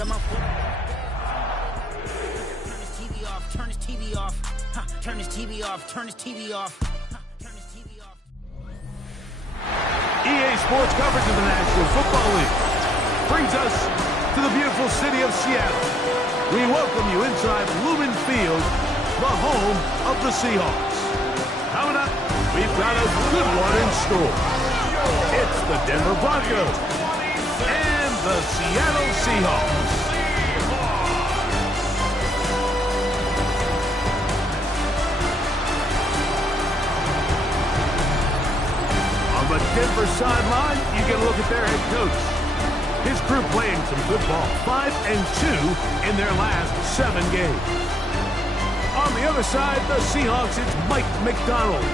Got my foot. Turn his TV off. Turn his TV off. Turn his TV off. Turn his TV off. EA Sports coverage of the National Football League brings us to the beautiful city of Seattle. We welcome you inside Lumen Field, the home of the Seahawks. Coming up, we've got a good one in store. It's the Denver Broncos and the Seattle Seahawks. On the Denver sideline, you get a look at their head coach. His crew playing some good ball, 5-2 in their last 7 games. On the other side, the Seahawks, it's Mike McDonald.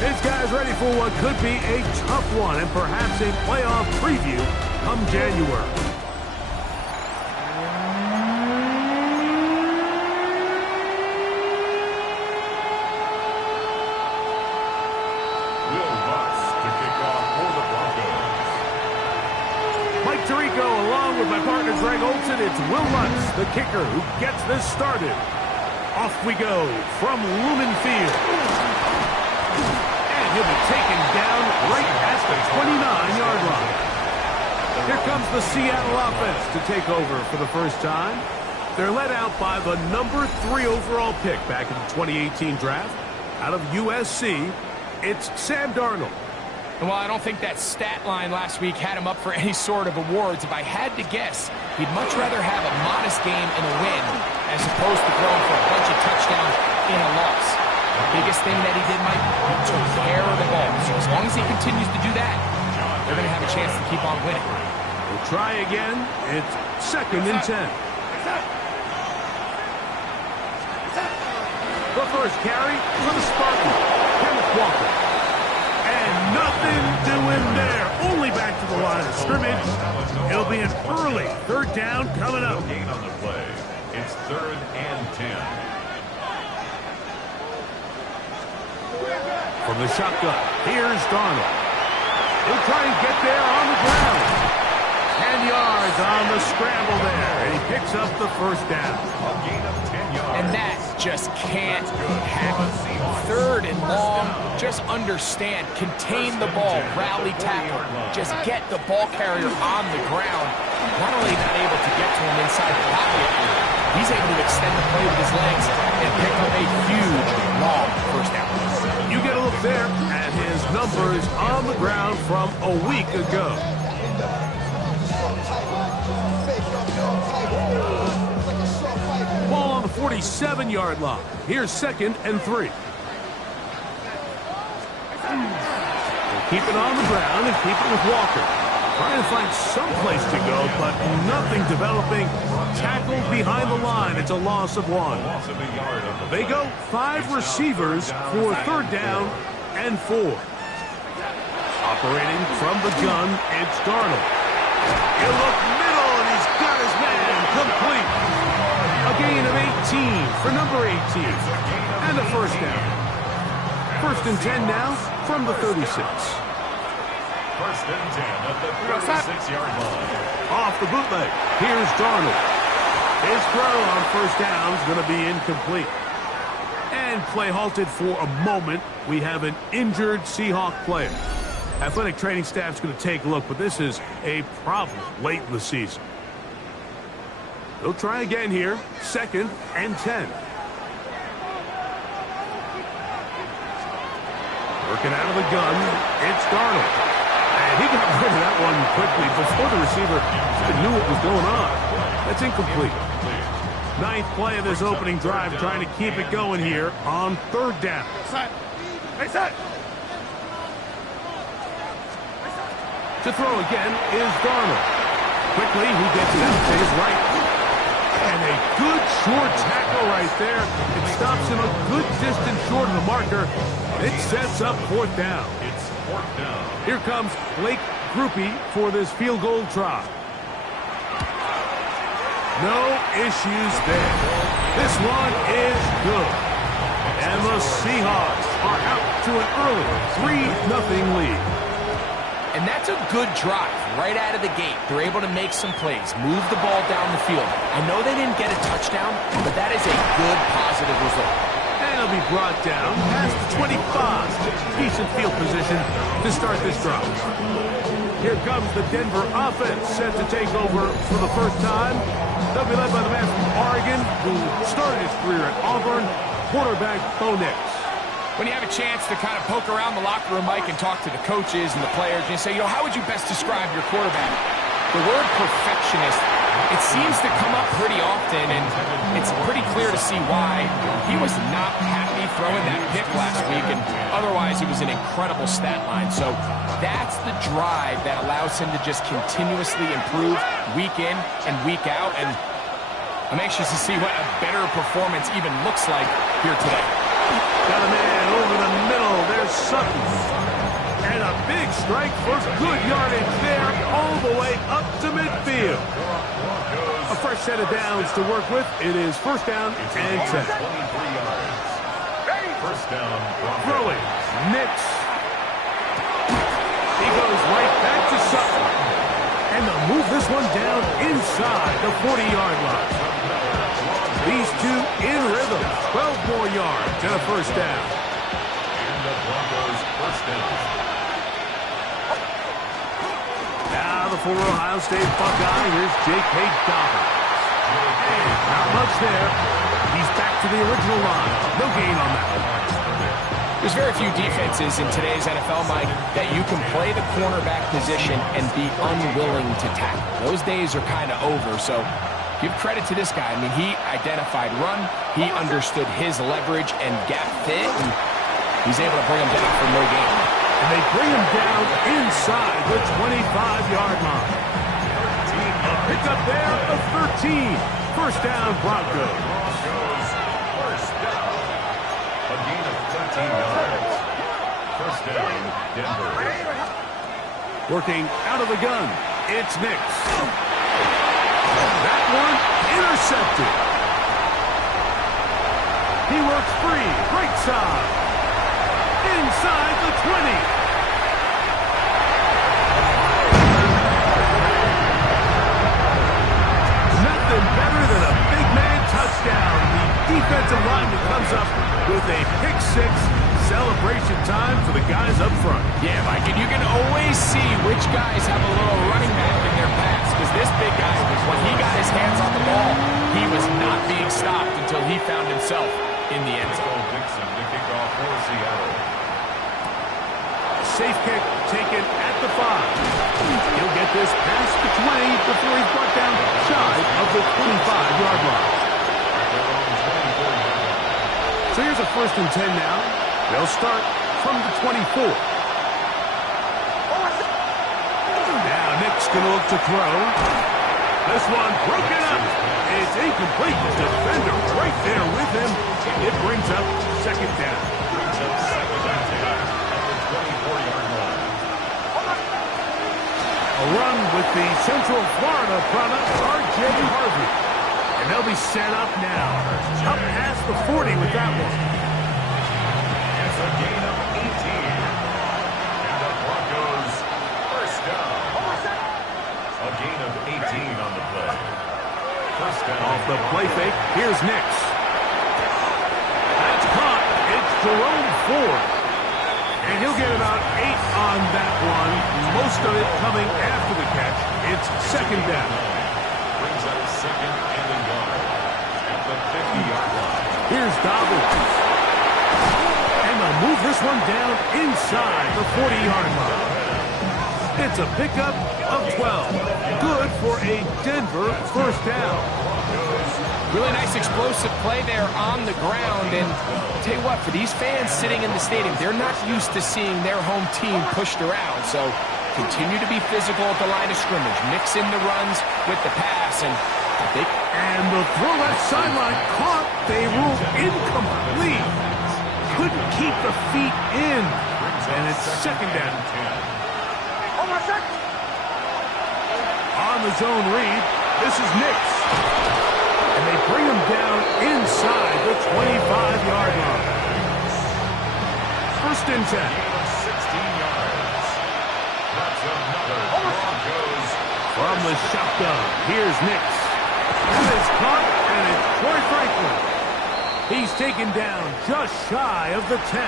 His guys ready for what could be a tough one and perhaps a playoff preview come January. Mike Tirico, along with my partner Greg Olson, it's Will Lutz, the kicker, who gets this started. Off we go from Lumen Field. And he'll be taken down right at the 29-yard line. Here comes the Seattle offense to take over for the first time. They're led out by the number 3 overall pick back in the 2018 draft. Out of USC, it's Sam Darnold. And while I don't think that stat line last week had him up for any sort of awards, if I had to guess, he'd much rather have a modest game in a win as opposed to throwing for a bunch of touchdowns in a loss. The biggest thing that he did, Mike, he took care of the ball. So as long as he continues to do that, they're going to have a chance to keep on winning. We'll try again. It's 2nd and 10. The first carry for the Spartan, Kenneth Walker. And nothing doing there. Only back to the line of scrimmage. It'll be an early 3rd down coming up. Gain on the play. It's 3rd and 10. From the shotgun, here's Darnold. He'll try and get there on the ground. 10 yards on the scramble there, and he picks up the 1st down. A gain of 10 yards. And that just can't happen. 3rd and long, just understand, contain the ball, rally tackle, just get the ball carrier on the ground. Not only not able to get to him inside the pocket, he's able to extend the play with his legs and pick up a huge, long 1st down. You get a look there at his numbers on the ground from a week ago. Ball on the 47-yard line. Here's 2nd and 3. We'll keep it on the ground and keep it with Walker. Trying to find some place to go, but nothing developing. Tackled behind the line. It's a loss of 1. They go 5 receivers for 3rd down and 4. Operating from the gun, it's Darnold. You look middle, and he's got his man complete. A gain of 18 for number 18. And a 1st down. 1st and 10 now from the 36. 1st and 10 at the 36-yard line. Off the bootleg. Here's Darnold. His throw on 1st down is going to be incomplete. And play halted for a moment. We have an injured Seahawk player. Athletic training staff's going to take a look, but this is a problem late in the season. They'll try again here. 2nd and 10. Working out of the gun, it's Darnold. And he got rid of that one quickly before the receiver knew what was going on. That's incomplete. 9th play of this opening drive, trying to keep it going here on 3rd down. To throw again is Darnold. Quickly, he gets it out to his right. And a good short tackle right there. It stops him a good distance short of the marker. It sets up 4th down. It's 4th down. Here comes Blake Grupe for this field goal try. No issues there. This one is good. And the Seahawks are out to an early 3-0 lead. And that's a good drive right out of the gate. They're able to make some plays, move the ball down the field. I know they didn't get a touchdown, but that is a good, positive result. And he'll be brought down past the 25. Decent field position to start this drive. Here comes the Denver offense, set to take over for the first time. They'll be led by the man from Oregon, who started his career at Auburn, quarterback Bo Nix. When you have a chance to kind of poke around the locker room, Mike, and talk to the coaches and the players, and you say, how would you best describe your quarterback? The word perfectionist, it seems to come up pretty often, and it's pretty clear to see why. He was not happy throwing that pick last week, and otherwise it was an incredible stat line. So that's the drive that allows him to just continuously improve week in and week out, and I'm anxious to see what a better performance even looks like here today. Got a man over the middle. There's Sutton. And a big strike for good yardage there all the way up to midfield. A fresh set of downs to work with. It is first down and 10. First down. Throwing. Nix. He goes right back to Sutton. And they'll move this one down inside the 40-yard line. These two in rhythm. 12 more yards and a first down. And the Broncos first down. Now the former Ohio State Buckeye. Here's J.K. Dobbins. And not much there. He's back to the original line. No gain on that. There's very few defenses in today's NFL, Mike, that you can play the cornerback position and be unwilling to tackle. Those days are kind of over, so give credit to this guy. I mean, he identified run, he understood his leverage and gap fit, and he's able to bring him down for no gain. And they bring him down inside the 25-yard line. A pickup there of 13. First down, Broncos. First down. A gain of 13 yards. First down, Denver. Working out of the gun. It's Nix. That one intercepted. He works free. Right side. Inside the 20. Nothing better than a big man touchdown. The defensive lineman comes up with a pick six. Celebration time for the guys up front. Yeah, Mike, and you can always see which guys have a little running back in their pass, because this big guy, when he got his hands on the ball, he was not being stopped until he found himself in the end zone. Dixon to kick off for Seattle. Safe kick taken at the 5. He'll get this past the 20 before he's brought down shy of the 25-yard line. So here's a first and 10 now. They'll start from the 24. Now Nick's going to look to throw. This one broken up. It's incomplete. The defender right there with him. It brings up second down. A run with the Central Florida product, R.J. Harvey. And they'll be set up now. Up past the 40 with that one. It's a gain of 18. And the Broncos first down. A gain of 18 on the play. First down. Off the play fake, here's Nix. That's caught. It's Jerome Ford. And he'll get about 8 on that one. Most of it coming after the catch. It's second down. Brings up second and a yard at the 50-yard line. Here's Dobbins. And they'll move this one down inside the 40-yard line. It's a pickup of 12. Good for a Denver first down. Really nice explosive play there on the ground, and I'll tell you what, for these fans sitting in the stadium, they're not used to seeing their home team pushed around, so continue to be physical at the line of scrimmage, mix in the runs with the pass, and the throw at sideline caught. They ruled incomplete. Couldn't keep the feet in, and it's second down. On the zone read, this is Nix. And they bring him down inside the 25-yard line. First and 10. 16 yards. That's from the shotgun. Here's Nims. That is caught, and it's Troy Franklin. He's taken down just shy of the 10.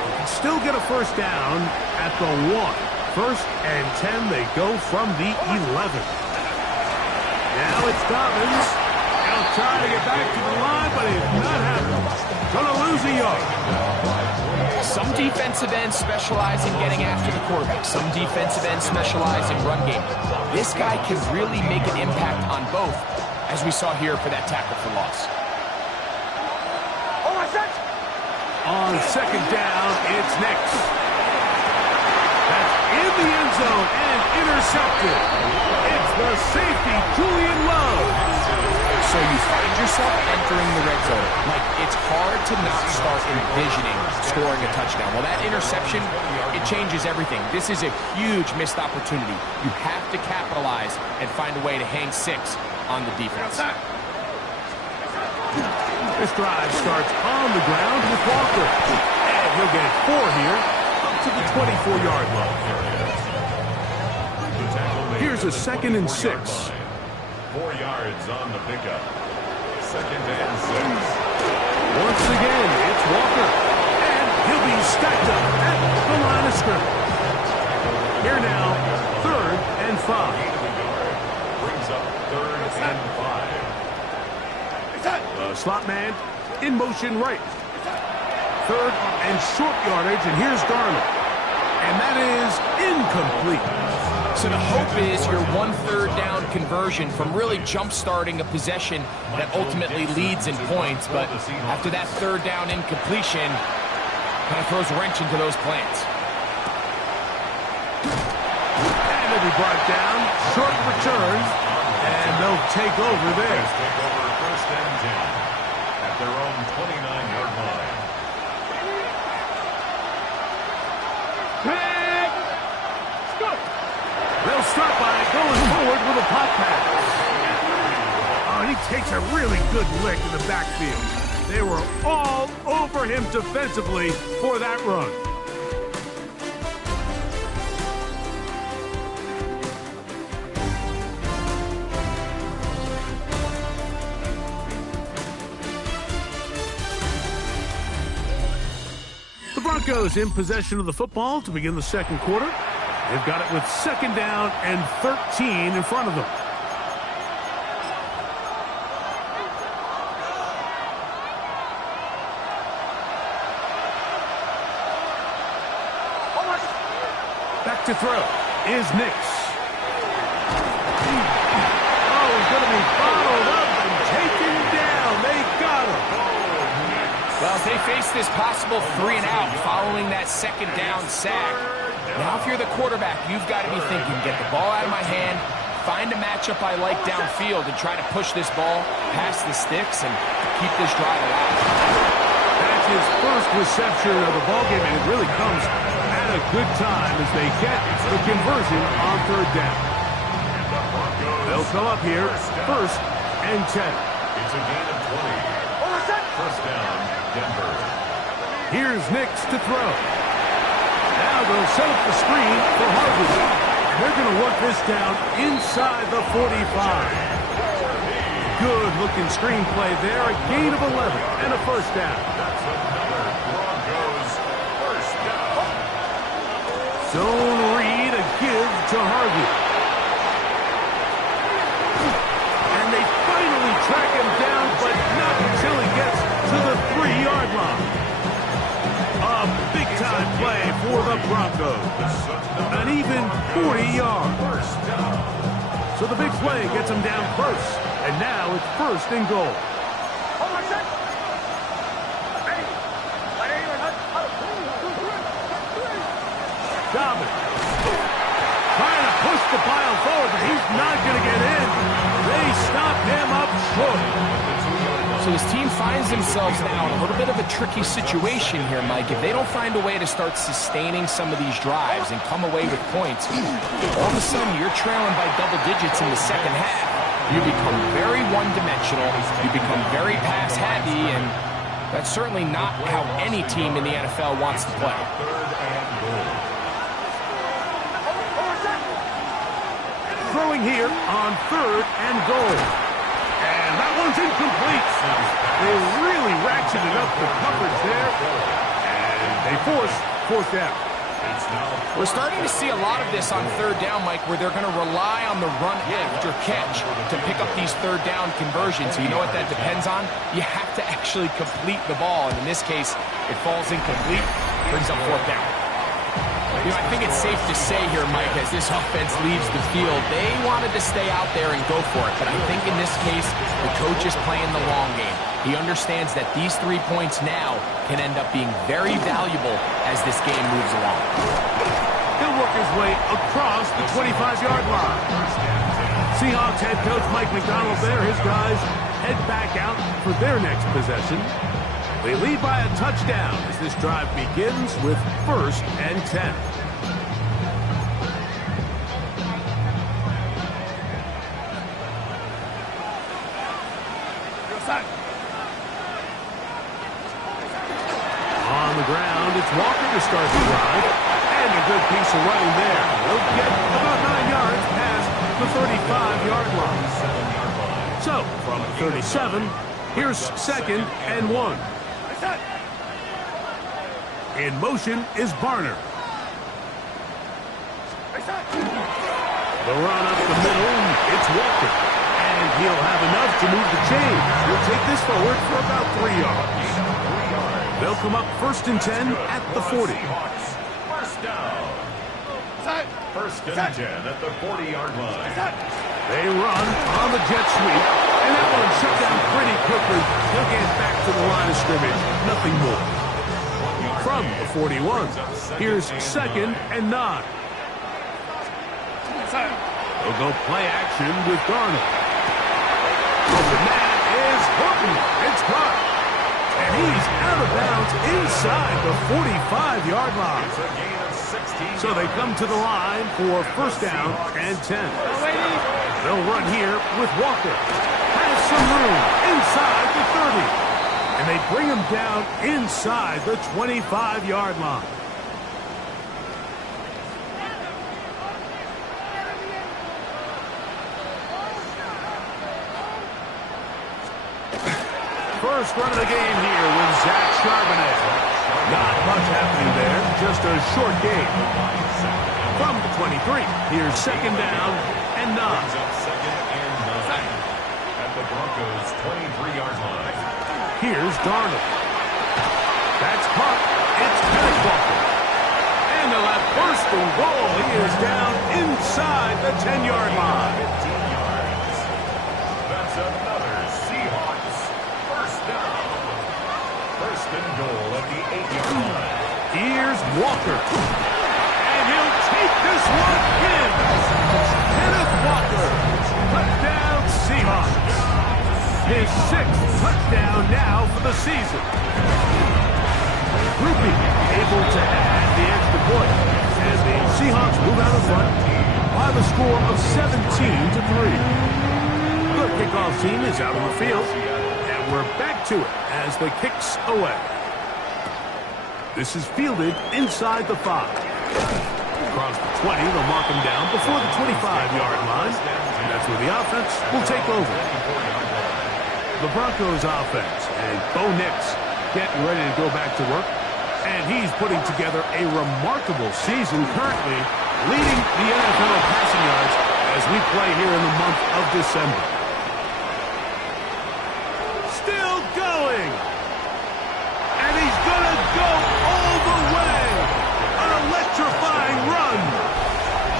He can still get a first down at the 1. First and 10, they go from the 11. Now it's Dobbins. He'll try to get back to the line, but he's not happening. Gonna lose a yard. Some defensive ends specialize in getting after the quarterback. Some defensive ends specialize in run game. This guy can really make an impact on both, as we saw here for that tackle for loss. On second down, it's Nims. That's in the end zone and intercepted. It's the safety, Julian Love. So you find yourself entering the red zone. Like, it's hard to not start envisioning scoring a touchdown. Well, that interception, it changes everything. This is a huge missed opportunity. You have to capitalize and find a way to hang 6 on the defense. This drive starts on the ground with Walker. And he'll get 4 here, up to the 24-yard line. Here's a 2nd and 6. 4 yards on the pickup. 2nd and 6. Once again, it's Walker. And he'll be stacked up at the line of scrimmage. Here now, 3rd and 5. Brings up 3rd and 5. The slot man in motion right. 3rd and short yardage, and here's Garner. And that is incomplete. So the hope is your 1/3 down conversion from really jump-starting a possession that ultimately leads in points. But after that 3rd down incompletion, kind of throws a wrench into those plans. And it'll be brought down. Short return. And they'll take over there. Take over 1st and 10 at their own 29-yard line. They'll start by going forward with a pop pass. Oh, he takes a really good lick in the backfield. They were all over him defensively for that run. The Broncos in possession of the football to begin the 2nd quarter. They've got it with 2nd down and 13 in front of them. Back to throw is Nims. Oh, he's going to be bottled up and taken down. They got him. Well, they face this possible 3 and out following that 2nd down sack. Now, if you're the quarterback, you've got to be thinking, get the ball out of my hand, find a matchup I like downfield, and try to push this ball past the sticks and keep this drive alive. That's his first reception of the ballgame, and it really comes at a good time as they get the conversion on 3rd down. They'll come up here, 1st and 10. It's a gain of 20. 1st down, Denver. Here's Nims to throw. Now they'll set up the screen for Harvey. They're going to work this down inside the 45. Good-looking screenplay there. A gain of 11 and a 1st down. That's another Broncos 1st down. Zone read, a give to Harvey. And they finally track him down, but not until he gets to the 3-yard line. A big-time play for the Broncos. An even 40 yards. So the big play gets them down close. And now it's 1st and goal. Dobbins trying to push the pile forward, but he's not going to get in. They stop him up short. So his team finds themselves now in a little bit of a tricky situation here, Mike. If they don't find a way to start sustaining some of these drives and come away with points, all of a sudden you're trailing by double digits in the 2nd half. You become very one-dimensional, you become very pass-happy, and that's certainly not how any team in the NFL wants to play. 3rd and goal. throwing here on 3rd and goal. And that one's incomplete. They really ratcheted up the coverage there. And they force 4th down. We're starting to see a lot of this on 3rd down, Mike, where they're going to rely on the run after catch to pick up these 3rd down conversions. So you know what that depends on? You have to actually complete the ball. And in this case, it falls incomplete, brings up 4th down. You know, I think it's safe to say here, Mike, as this offense leaves the field, they wanted to stay out there and go for it. But I think in this case, the coach is playing the long game. He understands that these 3 points now can end up being very valuable as this game moves along. He'll work his way across the 25-yard line. Seahawks head coach Mike McDonald there. His guys head back out for their next possession. They lead by a touchdown as this drive begins with 1st and 10. On the ground, it's Walker to start the drive. And a good piece of running there. They'll get about 9 yards past the 35-yard line. So, from 37, here's 2nd and 1. In motion is Barner. The run up the middle, it's Walker. And he'll have enough to move the chains. He'll take this forward for about 3 yards. They'll come up 1st and 10 at the 40. First down. 1st and 10 at the 40-yard line. They run on the jet sweep. And that one shut down pretty quickly. He'll get back to the line of scrimmage. Nothing more. From the 41, here's 2nd and 9. They'll go play action with Darnold. Open man is Horton. It's caught. And he's out of bounds inside the 45-yard line. So they come to the line for 1st down and 10. They'll run here with Walker. Has some room inside the 30. And they bring him down inside the 25-yard line. First run of the game here with Zach Charbonnet. Not much happening there, just a short game. From the 23, here's 2nd down and 9. At the Broncos' 23-yard line. Here's Darnold. That's caught. It's Kenneth Walker. And they'll have 1st and goal. He is down inside the 10-yard line. 15 yards. That's another Seahawks 1st down. 1st and goal at the 8-yard line. Here's Walker. And he'll take this one in. Kenneth Walker. Touchdown Seahawks. His 6th touchdown now for the season. Rupi able to add the extra point as the Seahawks move out in front by the score of 17-3. The kickoff team is out on the field, and we're back to it as the kick's away. This is fielded inside the 5. Across the 20, they'll mark him down before the 25-yard line, and that's where the offense will take over. The Broncos offense, and Bo Nix getting ready to go back to work. And he's putting together a remarkable season currently, leading the NFL in passing yards as we play here in the month of December. Still going. And he's going to go all the way. An electrifying run.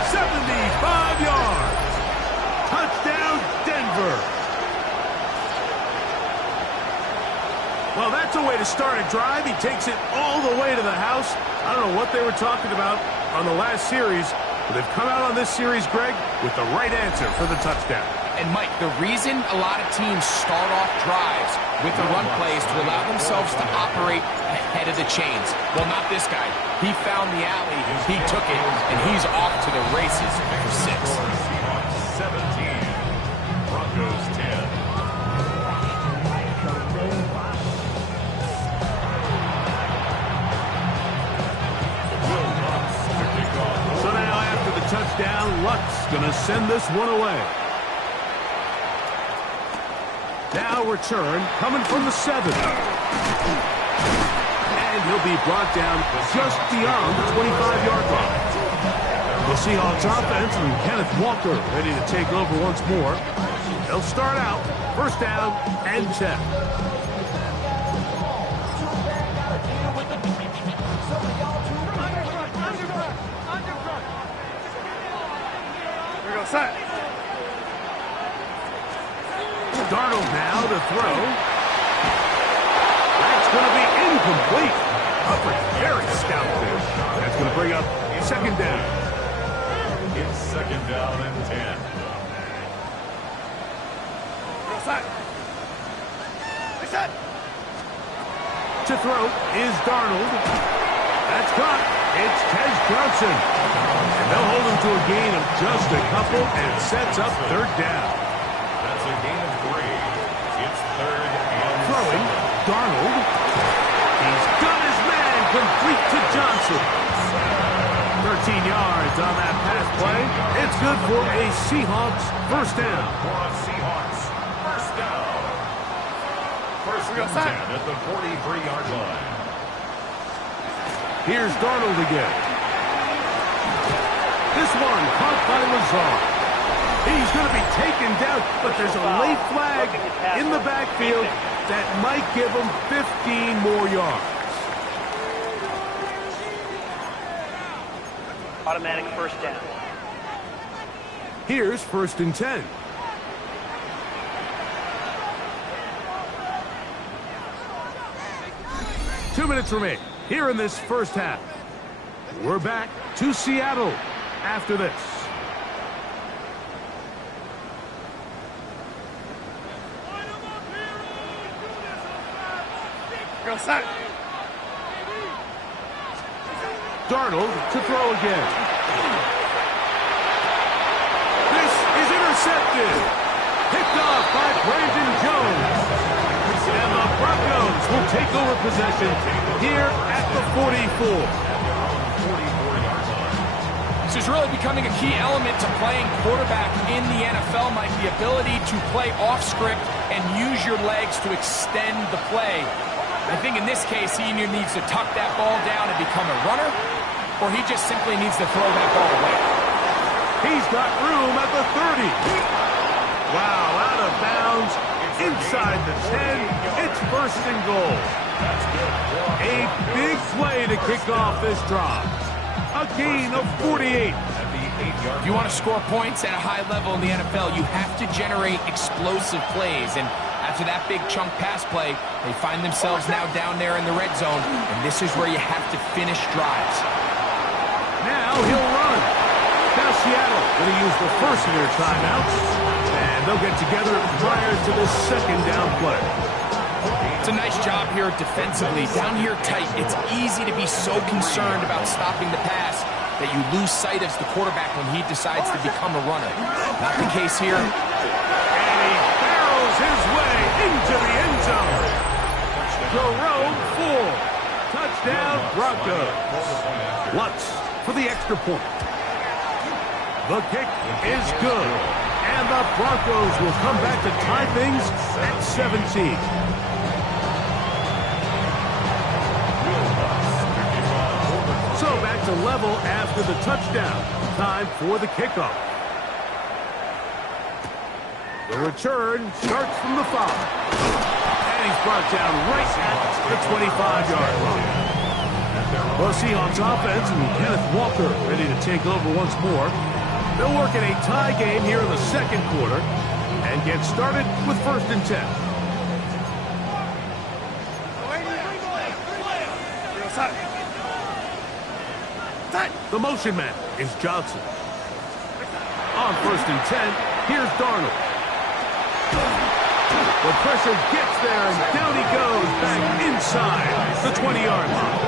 75 yards. Touchdown, Denver. Well, that's a way to start a drive. He takes it all the way to the house. I don't know what they were talking about on the last series, but they've come out on this series, Greg, with the right answer for the touchdown. And, Mike, the reason a lot of teams start off drives with the run plays to allow themselves to operate ahead of the chains. Well, not this guy. He found the alley, he took it, and he's off to the races for 6. 17. Broncos 10. So now after the touchdown, Luck's going going to send this one away. Now return coming from the 7. And he'll be brought down just beyond the 25-yard line. The Seahawks offense and Kenneth Walker ready to take over once more. They'll start out first down and 10. Here we go, set. Darnold now to throw. That's going to be incomplete. Hubbard very stout there. That's going to bring up second down. It's second down and 10. To throw is Darnold. That's caught. It's Tez Johnson. And they'll hold him to a gain of just a couple and sets up third down. That's a gain of 3. It's third and Throwing, 7. Darnold. He's got his man complete to Johnson. 13 yards on that pass play. It's good for a Seahawks first down. For a Seahawks first down. First and 10 at the 43-yard line. Here's Darnold again. This one caught by Lazard. He's going to be taken down, but there's a late flag in the backfield that might give him 15 more yards. Automatic first down. Here's first and 10. Two minutes remain here in this first half. We're back to Seattle after this. Go set. Darnold to throw again. This is intercepted. Picked off by Brandon Jones. And the Broncos will take over possession here at the 44. This is really becoming a key element to playing quarterback in the NFL, Mike. The ability to play off script and use your legs to extend the play. I think in this case, he either needs to tuck that ball down and become a runner, or he just simply needs to throw that ball away. He's got room at the 30. Wow, out of bounds, inside the 10. It's first and goal. A big play to kick off this drive. A gain of 48. If you want to score points at a high level in the NFL, you have to generate explosive plays. And after that big chunk pass play, they find themselves now down there in the red zone, and this is where you have to finish drives. Now he'll run. Now Seattle going to use the first of their timeouts, and they'll get together prior to this second down play. It's a nice job here defensively. Down here tight, it's easy to be so concerned about stopping the pass that you lose sight of the quarterback when he decides to become a runner. Not the case here. And he barrels his way into the end zone. Jerome Ford. Touchdown, Broncos. Lutz for the extra point. The kick is good. And the Broncos will come back to tie things at 17. So back to level after the touchdown. Time for the kickoff. The return starts from the 5. And he's brought down right at the 25-yard line. The Seahawks offense and Kenneth Walker ready to take over once more. They'll work in a tie game here in the second quarter and get started with first and 10. The motion man is Johnson. On first and 10, here's Darnold. The pressure gets there, and down he goes back inside the 20-yard line.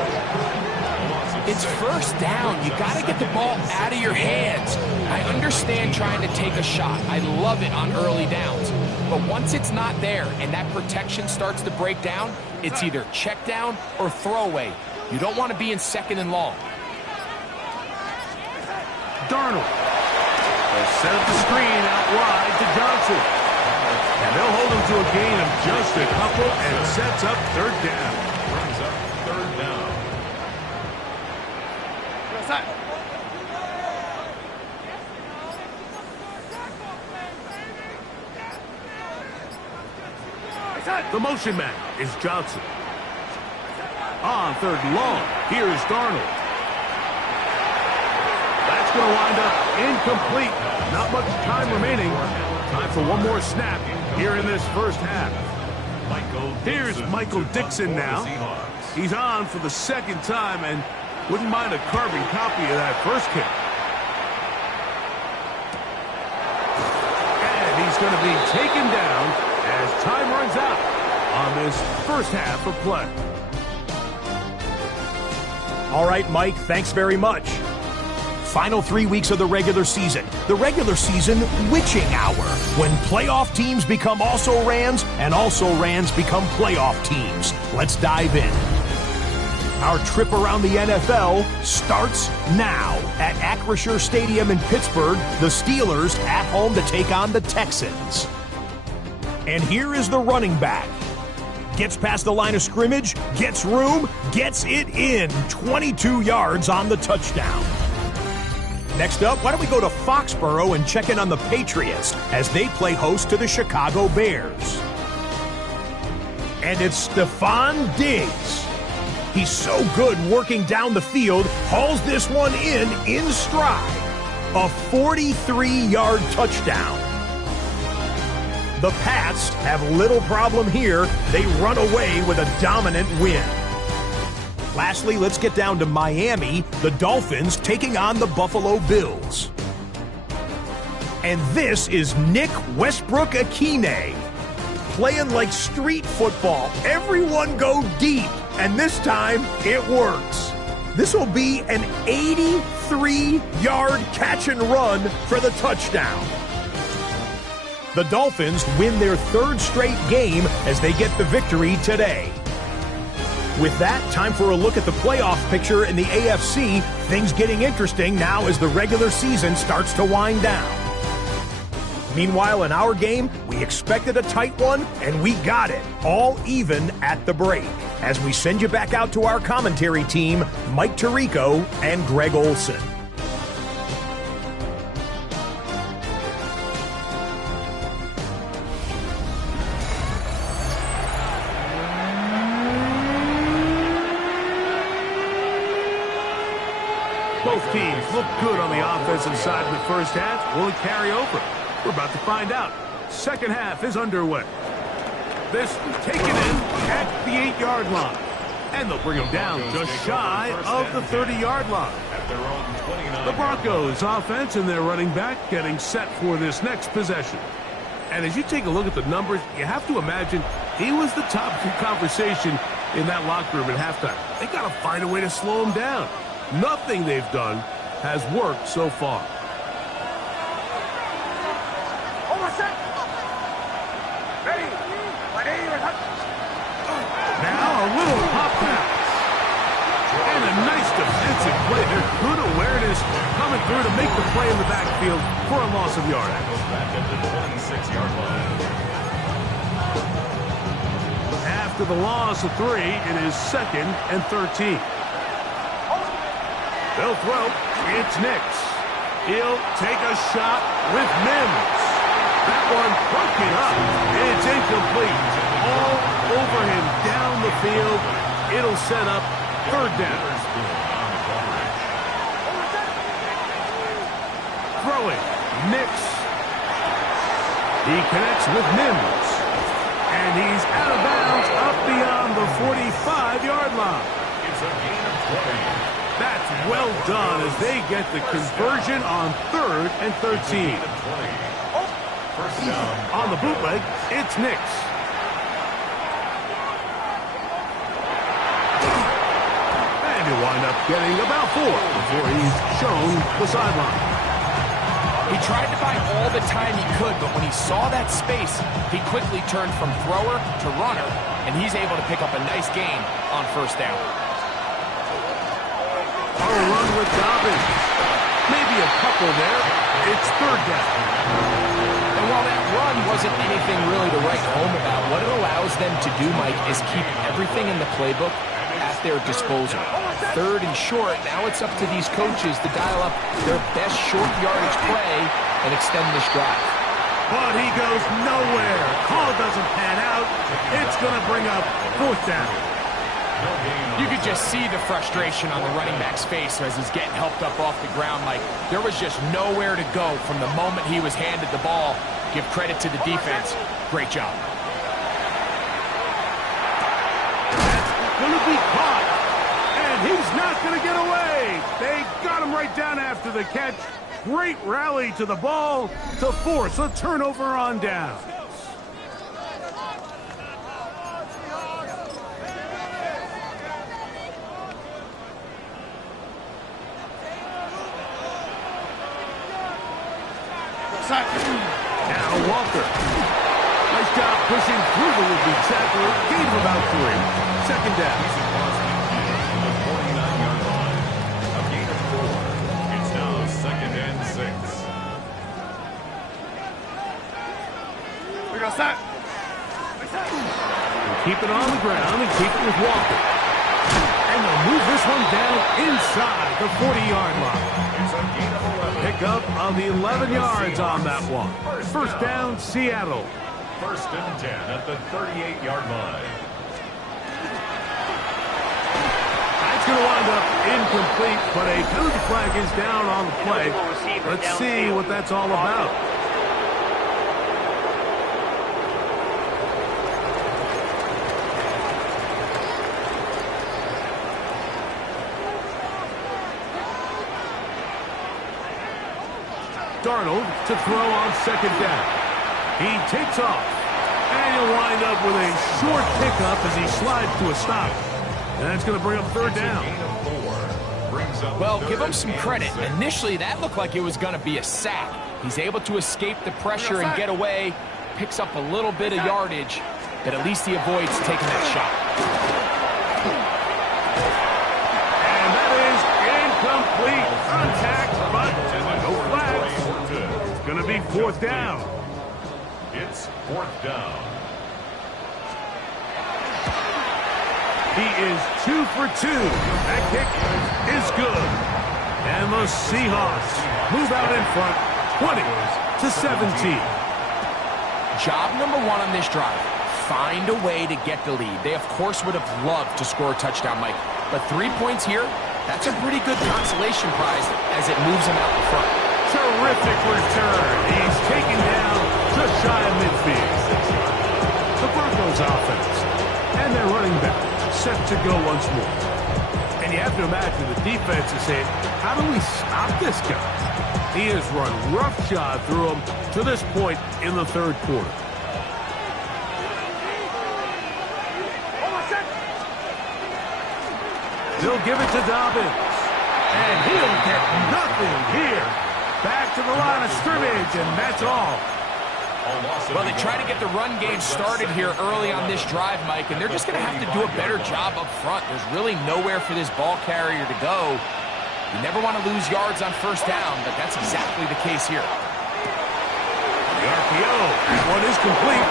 It's first down. You got to get the ball out of your hands. I understand trying to take a shot. I love it on early downs. But once it's not there and that protection starts to break down, it's either check down or throwaway. You don't want to be in second and long. Darnold. They'll set up the screen out wide to Johnson. And they'll hold him to a gain of just a couple and sets up third down. Brings up third down. The motion man is Johnson. On third and long, here's Darnold. That's going to wind up incomplete. Not much time remaining. Time for one more snap here in this first half. Here's Michael Dixon now. He's on for the second time and wouldn't mind a carbon copy of that first kick. And he's going to be taken down as time runs out on this first half of play. All right, Mike, thanks very much. Final 3 weeks of the regular season. The regular season witching hour, when playoff teams become also-rans and also-rans become playoff teams. Let's dive in. Our trip around the NFL starts now. At Acrisure Stadium in Pittsburgh, the Steelers at home to take on the Texans. And here is the running back. Gets past the line of scrimmage, gets room, gets it in. 22 yards on the touchdown. Next up, why don't we go to Foxborough and check in on the Patriots as they play host to the Chicago Bears. And it's Stephon Diggs. He's so good working down the field, hauls this one in stride. A 43-yard touchdown. The Pats have little problem here. They run away with a dominant win. Lastly, let's get down to Miami, the Dolphins taking on the Buffalo Bills. And this is Nick Westbrook-Akine, playing like street football. Everyone go deep, and this time it works. This will be an 83-yard catch and run for the touchdown. The Dolphins win their third straight game as they get the victory today. With that, time for a look at the playoff picture in the AFC. Things getting interesting now as the regular season starts to wind down. Meanwhile, in our game, we expected a tight one, and we got it, all even at the break. As we send you back out to our commentary team, Mike Tirico and Greg Olson. Both teams look good on the offensive side in the first half. Will it carry over? We're about to find out. Second half is underway. This taken in at the 8-yard line. And they'll bring him down just shy of the 30-yard line. The Broncos offense and their running back getting set for this next possession. And as you take a look at the numbers, you have to imagine he was the top conversation in that locker room at halftime. They got to find a way to slow him down. Nothing they've done has worked so far. Now a little pop pass. And a nice defensive play there. Good awareness coming through to make the play in the backfield for a loss of yardage. Back at the 26-yard line. After the loss of 3, it is 2nd and 13. They'll throw. It's Nims. He'll take a shot with Nims. That one broken up. It's incomplete. All over him down the field. It'll set up third down. Throwing. Nims. He connects with Nims. And he's out of bounds up beyond the 45-yard line. It's a gain of 20. That's well done as they get the conversion on 3rd and 13. First down. On the bootleg, it's Nims. And he'll wind up getting about 4 before he's shown the sideline. He tried to buy all the time he could, but when he saw that space, he quickly turned from thrower to runner, and he's able to pick up a nice gain on first down. A run with Dobbins. Maybe a couple there. It's third down. And while that run wasn't anything really to write home about, what it allows them to do, Mike, is keep everything in the playbook at their disposal. Third and short, now it's up to these coaches to dial up their best short yardage play and extend this drive. But he goes nowhere. Call doesn't pan out. It's going to bring up fourth down. You could just see the frustration on the running back's face as he's getting helped up off the ground. Like, there was just nowhere to go from the moment he was handed the ball. Give credit to the defense. Great job. That's going to be caught. And he's not going to get away. They got him right down after the catch. Great rally to the ball to force a turnover on down. Now Walker. Nice job pushing through the would-be tackler. Gain of about 3. Second down. The 49-yard line. A gain of 4. It's now second and 6. We go set. Keep it on the ground and keep it with Walker. And they'll move this one down inside the 40-yard line. It's a gain of 11. Pickup of 11 yards on that one. First down, Seattle. First and 10 at the 38-yard line. That's going to wind up incomplete, but a penalty flag is down on the play. Let's see what that's all about. Darnold to throw on second down. He takes off. And he'll wind up with a short pickup as he slides to a stop. And that's going to bring up third down. Well, give him some credit. Initially, that looked like it was going to be a sack. He's able to escape the pressure and get away. Picks up a little bit of yardage, but at least he avoids taking that shot. And that is incomplete. Contact, but no flags. It's going to be fourth down. It's fourth down. He is 2 for 2. That kick is good. And the Seahawks move out in front, 20-17. Job number 1 on this drive. Find a way to get the lead. They, of course, would have loved to score a touchdown, Mike. But 3 points here, that's a pretty good consolation prize as it moves them out in front. Terrific return. He's taken down just shy of midfield. The Broncos offense and their running back set to go once more. And you have to imagine the defense is saying, how do we stop this guy? He has run roughshod through him to this point in the third quarter. They'll give it to Dobbins. And he'll get nothing here. Back to the line of scrimmage, and that's all. Well, they try to get the run game started here early on this drive, Mike, and they're just going to have to do a better job up front. There's really nowhere for this ball carrier to go. You never want to lose yards on first down, but that's exactly the case here. The RPO, that one is complete.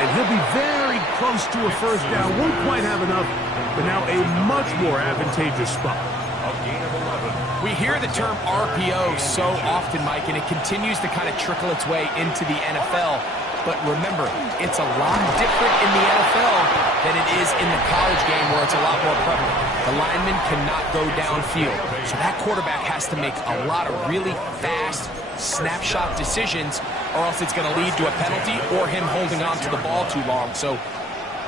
And he'll be very close to a first down. Won't quite have enough, but now a much more advantageous spot. A gain of 11. We hear the term RPO so often, Mike, and it continues to kind of trickle its way into the NFL. But remember, it's a lot different in the NFL than it is in the college game where it's a lot more prevalent. The lineman cannot go downfield, so that quarterback has to make a lot of really fast snapshot decisions, or else it's going to lead to a penalty or him holding on to the ball too long. So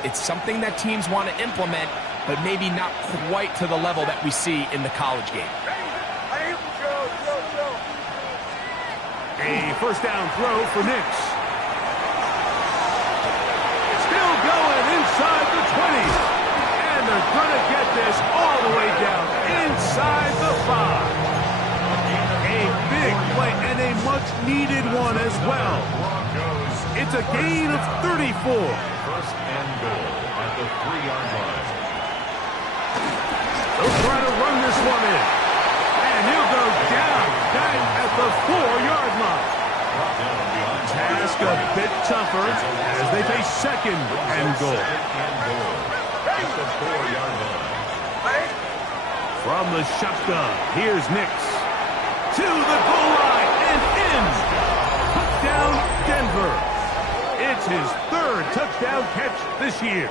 it's something that teams want to implement, but maybe not quite to the level that we see in the college game. A first down throw for Nims. Still going inside the 20. And they're going to get this all the way down inside the 5. A big play and a much-needed one as well. It's a gain of 34. First and goal at the 3-yard line. They'll try to run this one in. And And he'll go down bang at the 4-yard line. Task a bit tougher as they face second and goal. From the shotgun, here's Nims. To the goal line and in. Touchdown, Denver. It's his 3rd touchdown catch this year.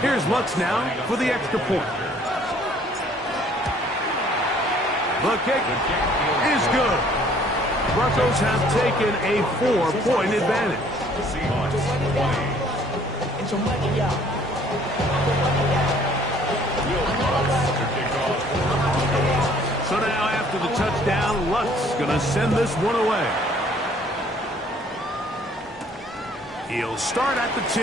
Here's Lutz now for the extra point. The kick is good. Broncos have taken a 4-point advantage. So now after the touchdown, Lutz going to send this one away. He'll start at the 2.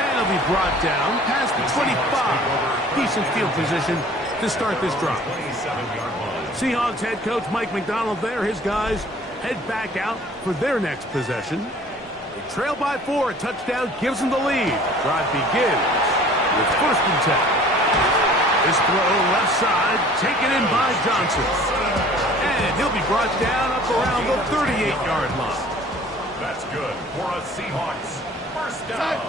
And he'll be brought down past the 25. Decent field position to start this drive. Seahawks head coach Mike McDonald there. His guys head back out for their next possession. They trail by 4. A touchdown gives them the lead. Drive begins with 1st and 10. This throw left side taken in by Johnson. And he'll be brought down up around the 38-yard line. That's good for a Seahawks 1st down.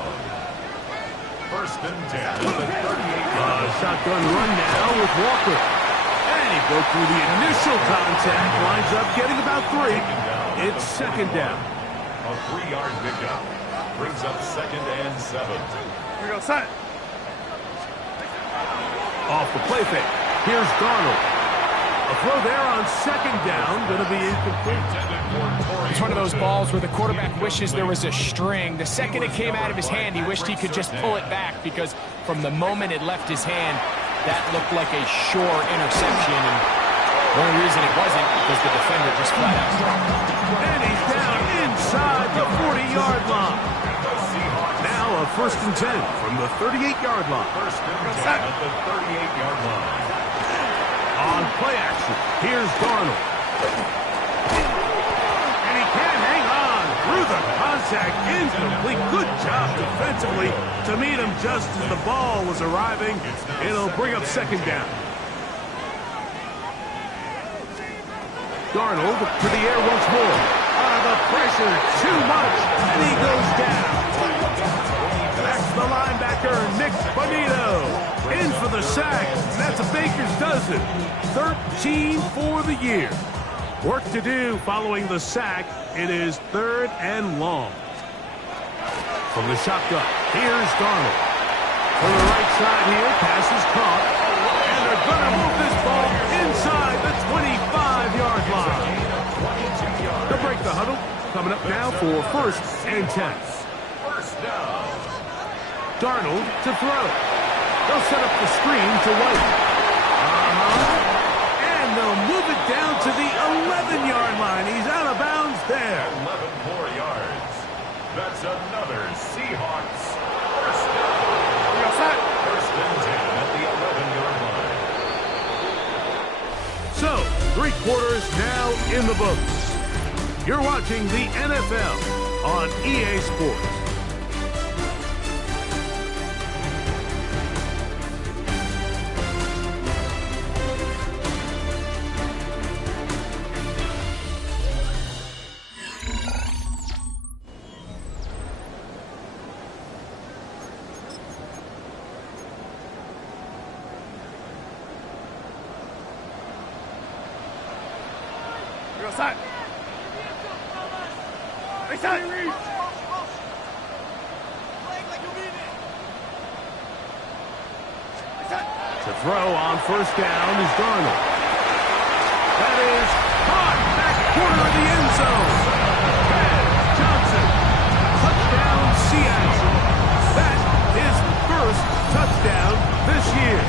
1st and 10 at the 38-yard line. Shotgun run now with Walker. And he broke through the initial contact. Lines up getting about 3. It's 2nd down. A 3-yard pickup. Brings up 2nd and 7. Here we go, set. Off the play fake. Here's Darnold. A throw there on 2nd down. Going to be incomplete. It's one of those balls where the quarterback wishes there was a string. The second it came out of his hand, he wished he could just pull it back because from the moment it left his hand, that looked like a sure interception. And the only reason it wasn't was the defender just flat out dropped. And he's down inside the 40-yard line. Now a 1st and 10 from the 38-yard line. 1st and 10 at the 38-yard line. On play action, here's Darnold. And he can't hang on through the contact. Incomplete. Good job defensively to meet him just as the ball was arriving. It'll bring up 2nd down. Darnold to the air once more. The pressure, too much, and he goes down. That's the linebacker, Nick Bonito. In for the sack. That's a baker's dozen. 13 for the year. Work to do following the sack. It is 3rd and long. From the shotgun, here's Darnold. To the right side here, pass is caught. And they're going to move this ball inside the 25-yard line. They'll break the huddle. Coming up now for 1st and 10. 1st down. Darnold to throw. They'll set up the screen to White. And they'll move it down to the 11-yard line. He's out of bounds there. 11 more yards. That's another Seahawks 1st down. 1st and 10 at the 11-yard line. So, 3 quarters now in the books. You're watching the NFL on EA Sports. Outside. Outside. To throw on 1st down is Darnold. That is caught back corner of the end zone. And Johnson. Touchdown, Seattle. That is the 1st touchdown this year.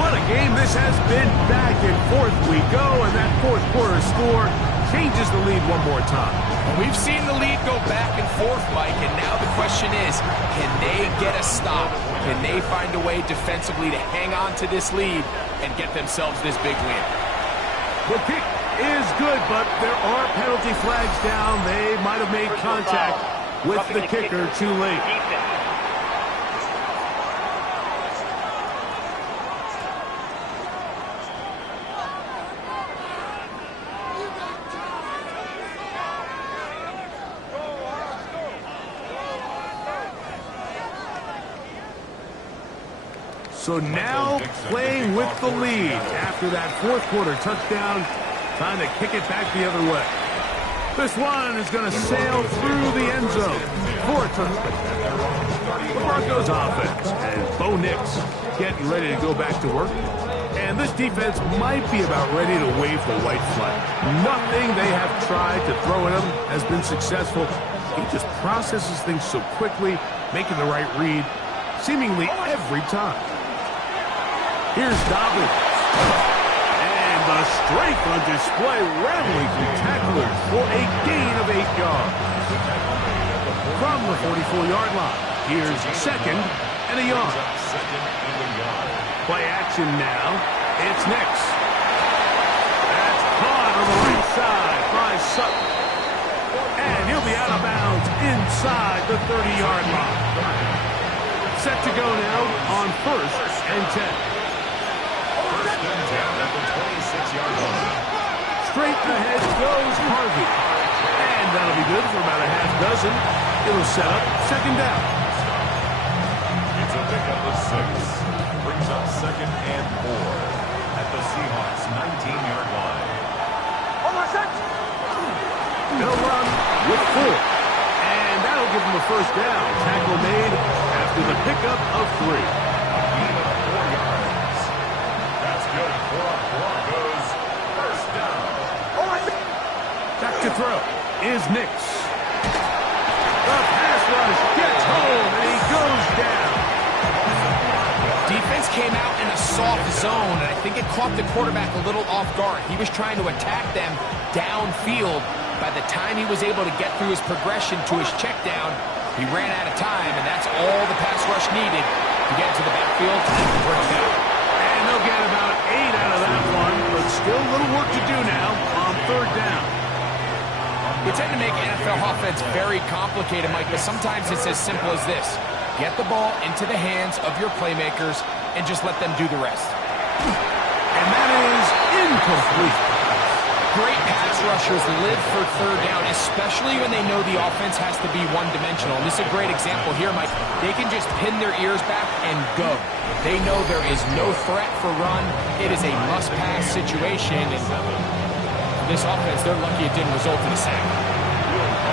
What a game this has been. Back and forth we go, and that 4th quarter score changes the lead one more time. We've seen the lead go back and forth, Mike, and now the question is, can they get a stop? Can they find a way defensively to hang on to this lead and get themselves this big win? The kick is good, but there are penalty flags down. They might have made contact with the kicker too late. So now playing with the lead after that fourth quarter touchdown, trying to kick it back the other way. This one is going to sail through the end zone for a touchdown. The Broncos offense and Bo Nix getting ready to go back to work. And this defense might be about ready to wave the white flag. Nothing they have tried to throw at him has been successful. He just processes things so quickly, making the right read seemingly every time. Here's Dobbins. And the strength on display, rattling through tacklers for a gain of 8 yards. From the 44-yard line, here's second and a yard. Play action now. It's Nix. That's caught on the right side by Sutton. And he'll be out of bounds inside the 30-yard line. Set to go now on 1st and 10. Down at the 26-yard line. Straight ahead goes Harvey. And that'll be good for about a half dozen. It'll set up second down. It's a pickup of 6. Brings up 2nd and 4 at the Seahawks 19-yard line. They'll run with 4. And that'll give them a first down. Tackle made after the pickup of 3. Gain of 4 yards. That's good for a Broncos first down. Back to throw is Nix. The pass rush gets home, and he goes down. Defense came out in a soft zone, and I think it caught the quarterback a little off guard. He was trying to attack them downfield. By the time he was able to get through his progression to his check down, he ran out of time, and that's all the pass rush needed to get to the backfield and bring it down. And they'll get about 8 out of that one, but still a little work to do now on 3rd down. We tend to make NFL offense very complicated, Mike, but sometimes it's as simple as this. Get the ball into the hands of your playmakers and just let them do the rest. And that is incomplete. Great pass rushers live for 3rd down, especially when they know the offense has to be one-dimensional. And this is a great example here, Mike. They can just pin their ears back and go. They know there is no threat for run. It is a must-pass situation. And this offense, they're lucky it didn't result in a sack.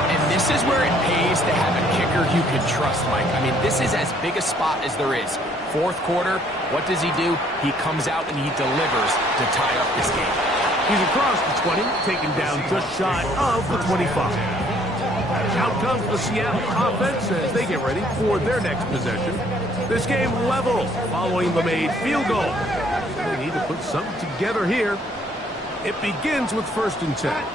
And this is where it pays to have a kicker you can trust, Mike. I mean, this is as big a spot as there is. 4th quarter, what does he do? He comes out and he delivers to tie up this game. He's across the 20, taken down just shy of the 25. Out comes the Seattle offense as they get ready for their next possession. This game level following the made field goal. They need to put something together here. It begins with 1st and 10.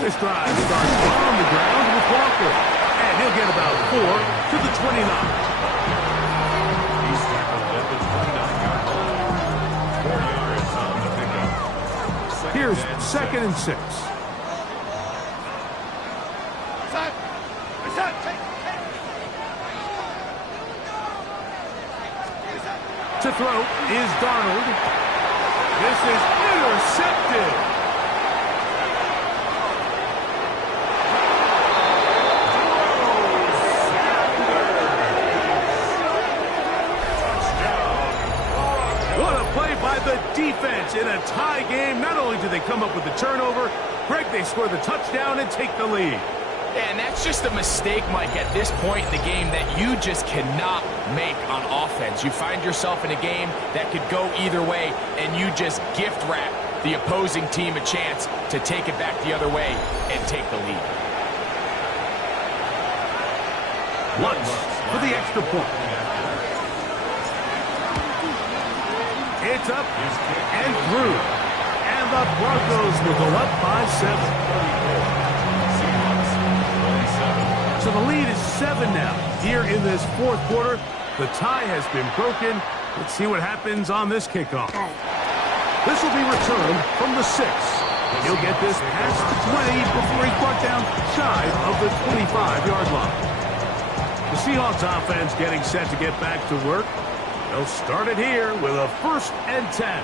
This drive starts on the ground with Walker. And he'll get about 4 to the 29. He's tackled at the 29-yard line. 4 yards on the pickup. Here's 2nd and 6. To throw is Darnold. This is intercepted. What a play by the defense in a tie game. Not only do they come up with the turnover, Greg, they score the touchdown and take the lead. And that's just a mistake, Mike, at this point in the game that you just cannot make on offense. You find yourself in a game that could go either way, and you just gift wrap the opposing team a chance to take it back the other way and take the lead. Lutz for the extra point. It's up and through. And the Broncos will go up by 7. So the lead is 7 now. Here in this 4th quarter, the tie has been broken. Let's see what happens on this kickoff. This will be returned from the 6. He'll get this past the 20 before he's brought down shy of the 25-yard line. The Seahawks offense getting set to get back to work. They'll start it here with a 1st and 10.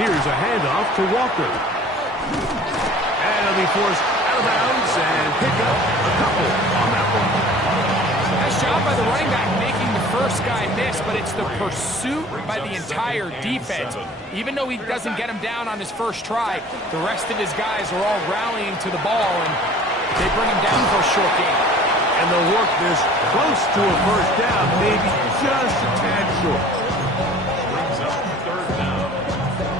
Here's a handoff to Walker. And he'll be forced out of bounds and pick up a couple on that one. Nice job by the running back making the first guy miss, but it's the pursuit by the entire defense. Even though he doesn't get him down on his first try, the rest of his guys are all rallying to the ball, and they bring him down for a short gain. And they'll work this close to a first down, maybe just a tad short.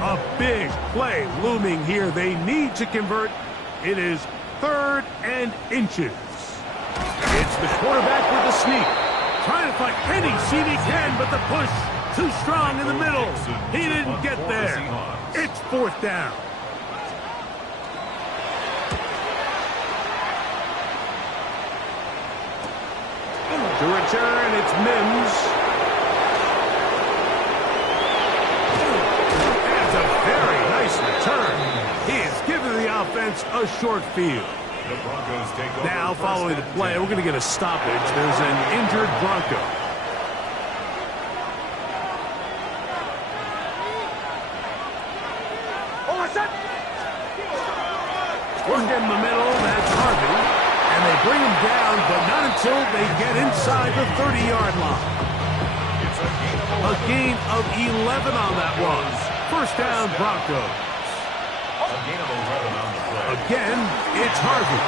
A big play looming here. They need to convert. It is 3rd and inches. It's the quarterback with the sneak. Trying to find any seam he can, but the push too strong in the middle. He didn't get there. It's 4th down. To return, it's Nims. That's a very nice return. He has given the offense a short field. The Broncos take over. Now, following the play, we're going to get a stoppage. There's an injured Bronco. Work in the middle, that's Harvey. And they bring him down, but not until they get inside the 30-yard line. A gain of 11 on that one. 1st down, Broncos. A gain of 11 on the play. Again, it's Harvey.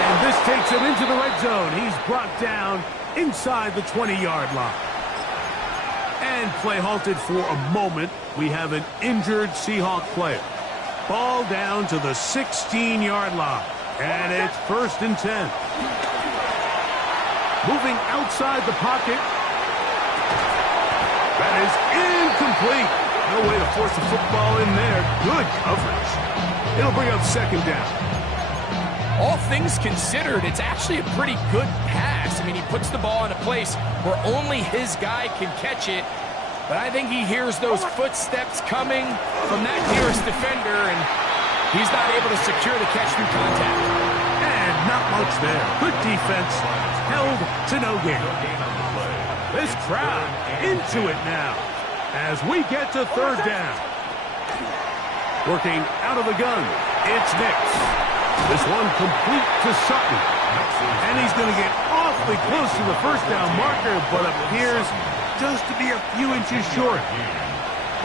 And this takes him into the red zone. He's brought down inside the 20-yard line. And play halted for a moment. We have an injured Seahawk player. Ball down to the 16-yard line. And it's 1st and 10. Moving outside the pocket. That is incomplete. No way to force the football in there. Good coverage. It'll bring up 2nd down. All things considered, it's actually a pretty good pass. I mean, he puts the ball in a place where only his guy can catch it. But I think he hears those footsteps coming from that nearest defender, and he's not able to secure the catch through contact. And not much there. Good defense. Held to no gain. This crowd into it now as we get to 3rd down. Working out of the gun, it's Nims. This one complete to Sutton. And he's going to get awfully close to the 1st down marker, but appears just to be a few inches short.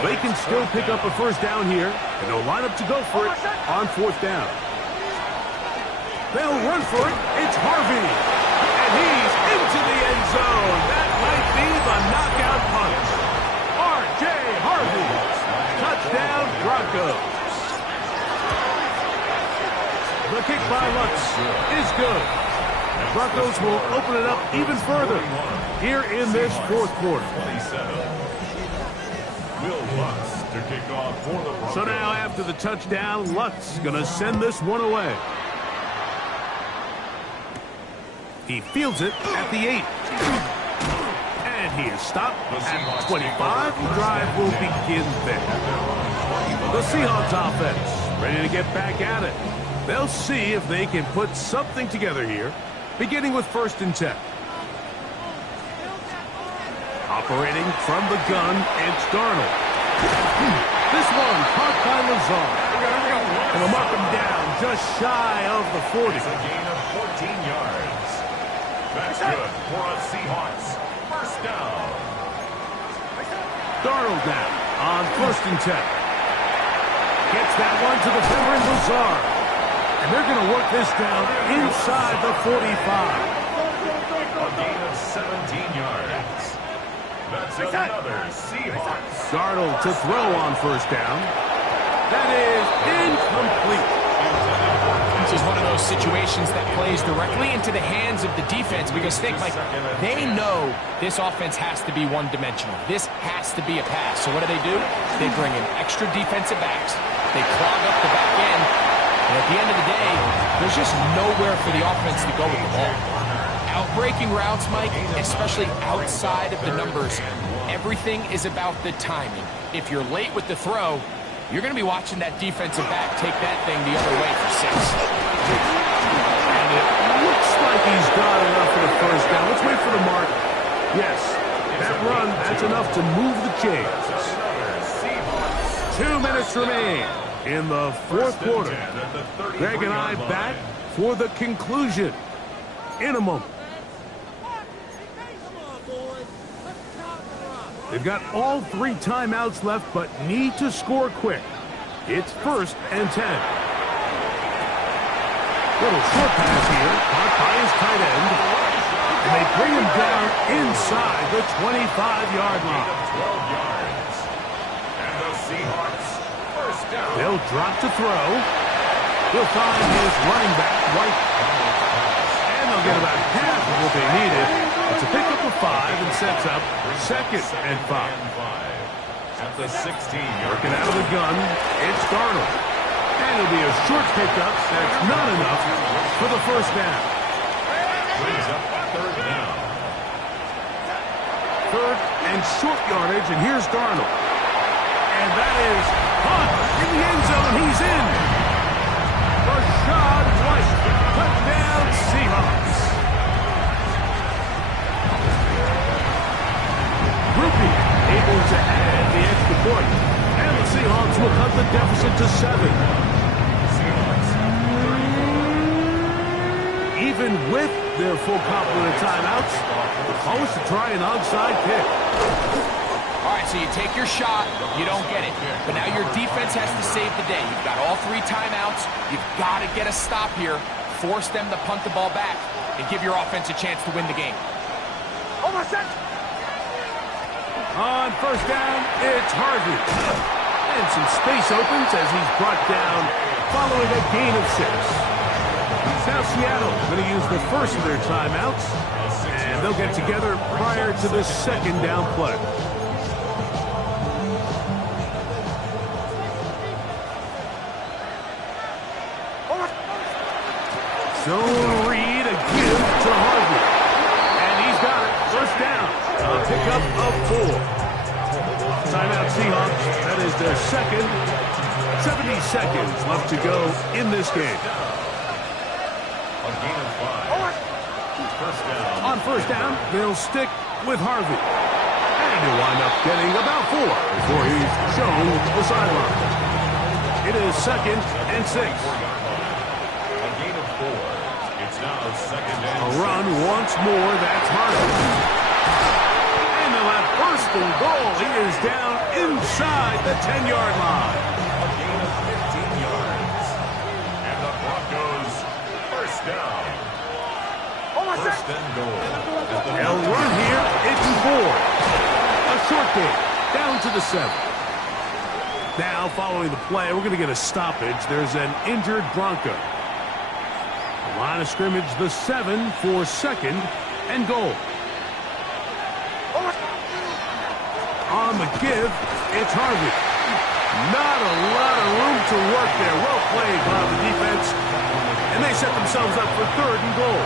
They can still pick up a 1st down here, and they'll line up to go for it on 4th down. They'll run for it. It's Harvey. And he's into the end zone. That might be the knockout punch. R.J. Harvey. Touchdown, Broncos. The kick by Lutz is good. Broncos will open it up even further here in this 4th quarter. Will Lutz to kick off for the Broncos. So now after the touchdown, Lutz going to send this one away. He fields it at the 8. And he is stopped at 25. The drive will begin there. The Seahawks offense ready to get back at it. They'll see if they can put something together here, beginning with 1st and 10. Operating from the gun, it's Darnold. This one caught by Lazard. And they'll mark him down just shy of the 40. It's a gain of 14 yards. That's good for a Seahawks 1st down. Darnold now on 1st and 10. Gets that one to the veteran Lazard. And they're going to work this down inside the 45. A gain of 17 yards. That's another Seahawks. Darnold to throw on 1st down. That is incomplete. This is one of those situations that plays directly into the hands of the defense because think, like, they know this offense has to be one-dimensional. This has to be a pass. So what do? They bring in extra defensive backs. They clog up the back end. And at the end of the day, there's just nowhere for the offense to go with the ball. Out breaking routes, Mike, especially outside of the numbers, everything is about the timing. If you're late with the throw, you're going to be watching that defensive back take that thing the other way for 6. And it looks like he's got enough for the first down. Let's wait for the mark. Yes, that run, that's enough to move the chains. 2 minutes remain in the fourth quarter. Greg and I back for the conclusion in a moment. They've got all 3 timeouts left, but need to score quick. It's 1st and 10. Little short pass here, caught by his tight end. And they bring him down inside the 25-yard line. 12 yards. And the Seahawks, first down. They'll drop to throw. He'll find his running back, White. And they'll get about half of what they needed. It's a pickup of 5 and sets up 2nd and 5. At the 16-yard. Working out of the gun, it's Darnold. And it'll be a short pickup that's not enough for the first down. Brings up 3rd down. 3rd and short yardage, and here's Darnold. And that is caught in the end zone. He's in. Rashad White, touchdown Seahawks. Rupi able to add the extra point. And the Seahawks will cut the deficit to 7. Seahawks, 34. Even with their full complement of timeouts, the call is to try an onside kick. All right, so you take your shot, you don't get it. But now your defense has to save the day. You've got all 3 timeouts. You've got to get a stop here, force them to punt the ball back, and give your offense a chance to win the game. On first down, it's Harvey. And some space opens as he's brought down following a gain of 6. Now Seattle going to use the first of their timeouts, and they'll get together prior to the 2nd down play. So Reed a give to Harvey. And he's got it. First down. A pickup of 4. Timeout Seahawks. That is their 2nd. 70 seconds left to go in this game. A gain of 5. First down. On first down, they'll stick with Harvey. And he'll wind up getting about 4 before he's shown to the sideline. It is 2nd and 6. A gain of 4. It's now 2nd and 6. A run once more. That's Harvey. And they'll have 1st and goal. He is down inside the 10-yard line. A gain of 15 yards. And the Broncos, first down. 1st and goal. They'll run here. It's 4. A short game. Down to the 7. Now, following the play, we're going to get a stoppage. There's an injured Bronco. The line of scrimmage, the 7 for 2nd and goal. On the give, it's Harvey. Not a lot of room to work there. Well played by the defense. And they set themselves up for 3rd and goal.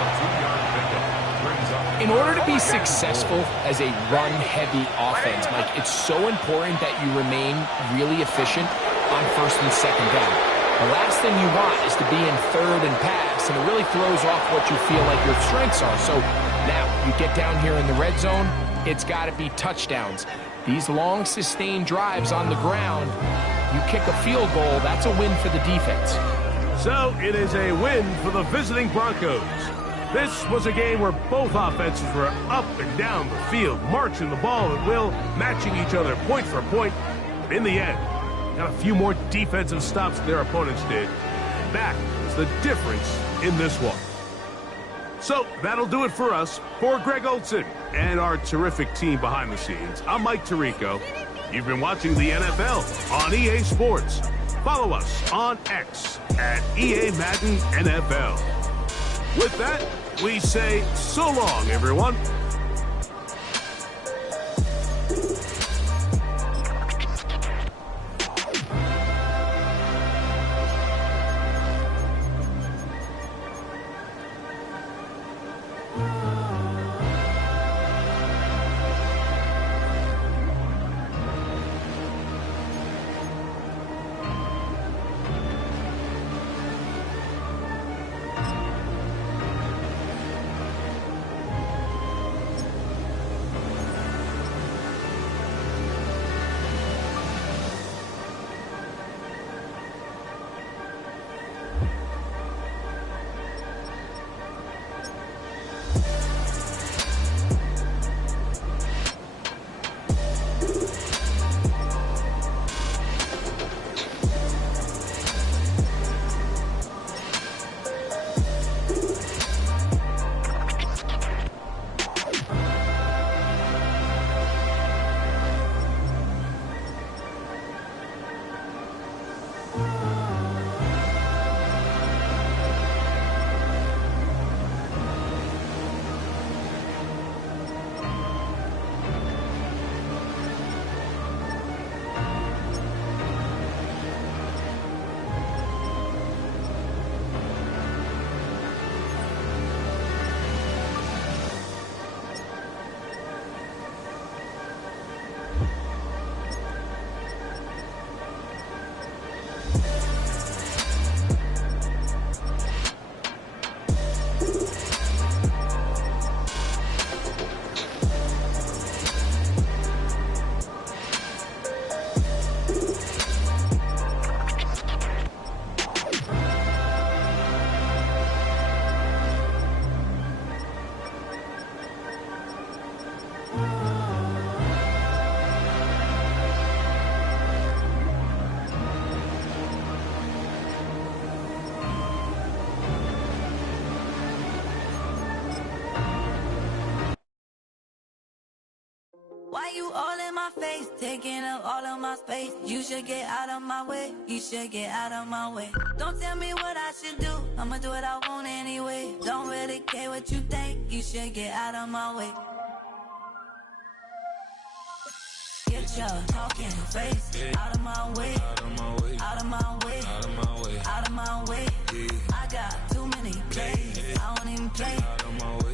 In order to be successful as a run-heavy offense, Mike, it's so important that you remain really efficient on 1st and 2nd down. The last thing you want is to be in 3rd and pass, and it really throws off what you feel like your strengths are. So now you get down here in the red zone, it's got to be touchdowns. These long, sustained drives on the ground, you kick a field goal, that's a win for the defense. So it is a win for the visiting Broncos. This was a game where both offenses were up and down the field, marching the ball at will, matching each other point for point. In the end, got a few more defensive stops than their opponents did. That is the difference in this one. So that'll do it for us. For Greg Olson and our terrific team behind the scenes, I'm Mike Tirico. You've been watching the NFL on EA Sports. Follow us on X at EA Madden NFL. With that, we say so long, everyone. all in my face, taking up all of my space. You should get out of my way, you should get out of my way. Don't tell me what I should do, I'ma do what I want anyway. Don't really care what you think, you should get out of my way. Get your talking face out of my way, out of my way, out of my way, out of my way, out of my way. I got too many plays, I don't even play.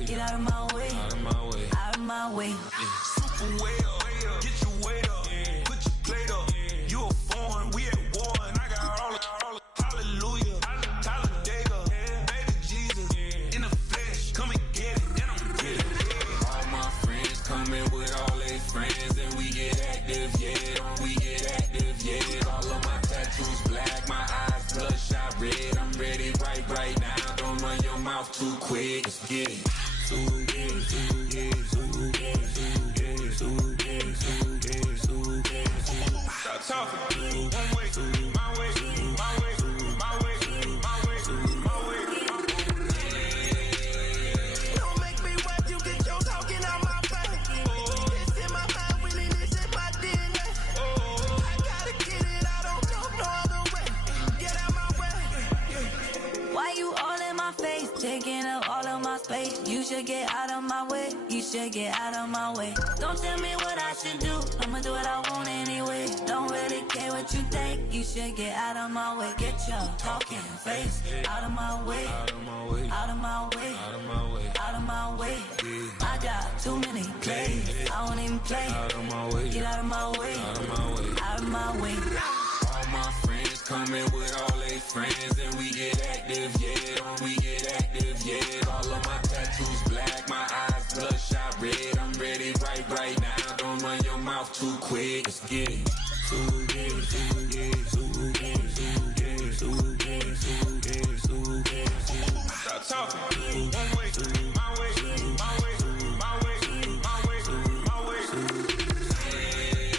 Get out of my way, out of my way, out of my way. Super way up, get your weight up, put your plate up. You a foreign, we at war, and I got all the hallelujah, Talladega, baby Jesus, in the flesh, come and get it, and I'm get it. All my friends coming with all their friends, and we get active, yeah, we get active, yeah. All of my tattoos black, my eyes bloodshot red. I'm ready right now. Don't run your mouth too quick. Let's get it. Stop talking. One way, my way, my way, my way, my way, my way. Don't make me wet, you get your talking out my face. It's in my mind, really, this is my DNA. I gotta get it, I don't know no other way. Get out my way. Why you all in my face, taking up all of my space? You should get out of my way, you should get out of my way. Don't tell me what I should do, I'ma do what I want anyway. Don't really care what you think, you should get out of my way. Get your talking face out of my way, out of my way, out of my way, out of my way, out of my way. I got too many plays, I don't even play. Out of my way, get out of my way, out of my way, out of my way. All my friends coming with all their friends, and we get active, yeah, we get active, yeah. All of my tattoos black, my eyes bloodshot red. I'm ready right now. Don't run your mouth too quick. Let's get it. Stop talking.